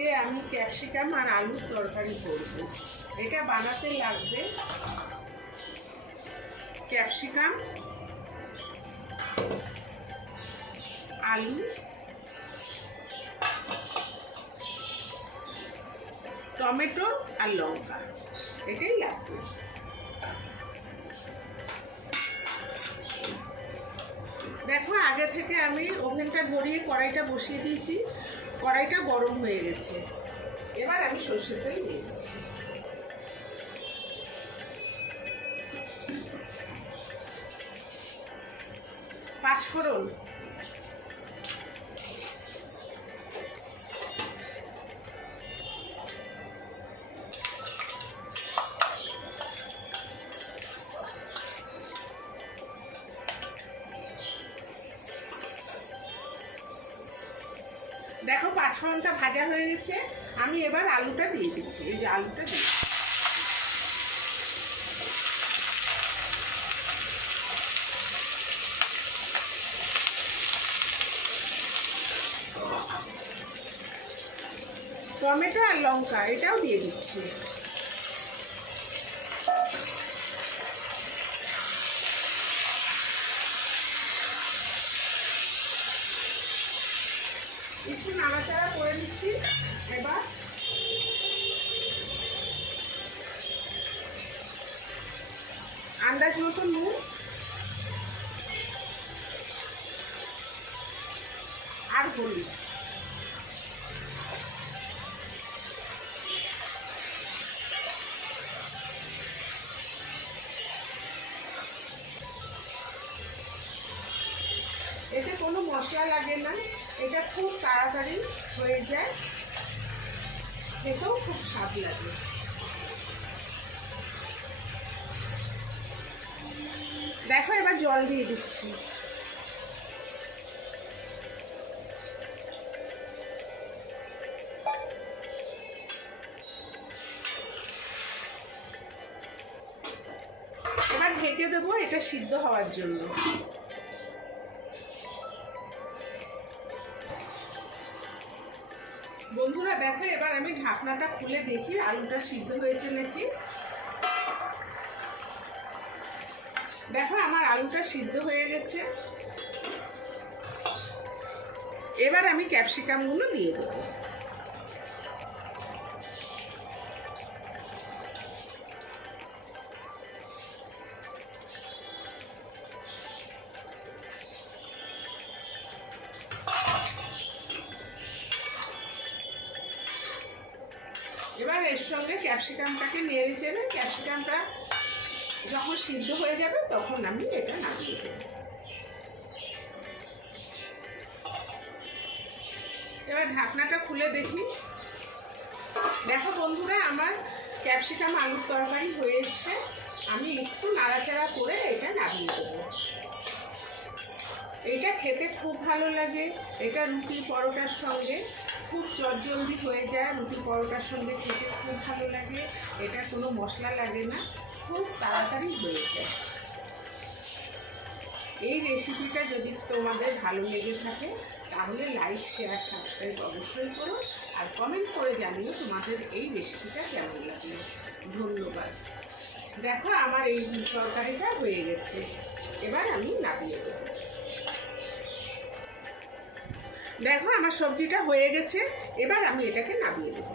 আজকে আমি ক্যাপসিকাম আর আলুর তরকারি করব। এটা বানাতে লাগবে ক্যাপসিকাম, আলু, টমেটো আর লঙ্কা, এটাই লাগবে। দেখো আগে থেকে আমি ওভেনটা ধরিয়ে কড়াইটা বসিয়ে দিয়েছি, কড়াইটা গরম হয়ে গেছে। এবার আমি সরষের তেল দিয়ে দিচ্ছি। পাঁচফোড়ন, দেখো পাঁচফোড়নটা ভাজা হয়ে গেছে। আমি এবার আলুটা দিয়ে দিচ্ছি। এই যে আলুটা দিয়ে টমেটো আর লঙ্কা এটাও দিয়ে দিচ্ছি। একটু নাড়াচাড়া করে দিচ্ছি। এবার আন্দাজ মতো নুন আর হলুদ, এতে কোনো মশলা লাগে না। এটা খুব তাড়াতাড়ি হয়ে যায়, খেতেও খুব স্বাদ লাগে। দেখো এবার জল দিয়ে দিচ্ছি। এবার ঢেকে দেবো এটা সিদ্ধ হওয়ার জন্য। বন্ধুরা দেখো এবার আমি ঢাকনাটা খুলে দেখি আলুটা সিদ্ধ হয়েছে নাকি। দেখো আমার আলুটা সিদ্ধ হয়ে গেছে। এবার আমি ক্যাপসিকামগুলো দিয়ে দেবো। এবার এর সঙ্গে ক্যাপসিকামটাকে নেড়ে চেড়ে ক্যাপসিকামটা যখন সিদ্ধ হয়ে যাবে তখন আমি এটা নামিয়ে দেব। এবার ঢাকনাটা খুলে দেখি। দেখো বন্ধুরা আমার ক্যাপসিকাম আলুর তরকারি হয়ে এসছে। আমি একটু নাড়াচাড়া করে এটা নামিয়ে দেবো। এটা খেতে খুব ভালো লাগে। এটা রুটি পরোটার সঙ্গে খুব চটজলদি হয়ে যায়। রুটি পরোটার সঙ্গে খেতে খুব ভালো লাগে। এটা কোনো মশলা লাগে না, খুব তাড়াতাড়ি হয়ে যায়। এই রেসিপিটা যদি তোমাদের ভালো লেগে থাকে তাহলে লাইক, শেয়ার, সাবস্ক্রাইব অবশ্যই করো। আর কমেন্ট করে জানিও তোমাদের এই রেসিপিটা কেমন লাগলো। ধন্যবাদ। দেখো আমার এই তরকারিটা হয়ে গেছে। এবার আমি নামিয়ে দেবো। দেখো আমার সবজিটা হয়ে গেছে। এবার আমি এটাকে নামিয়ে দেবো।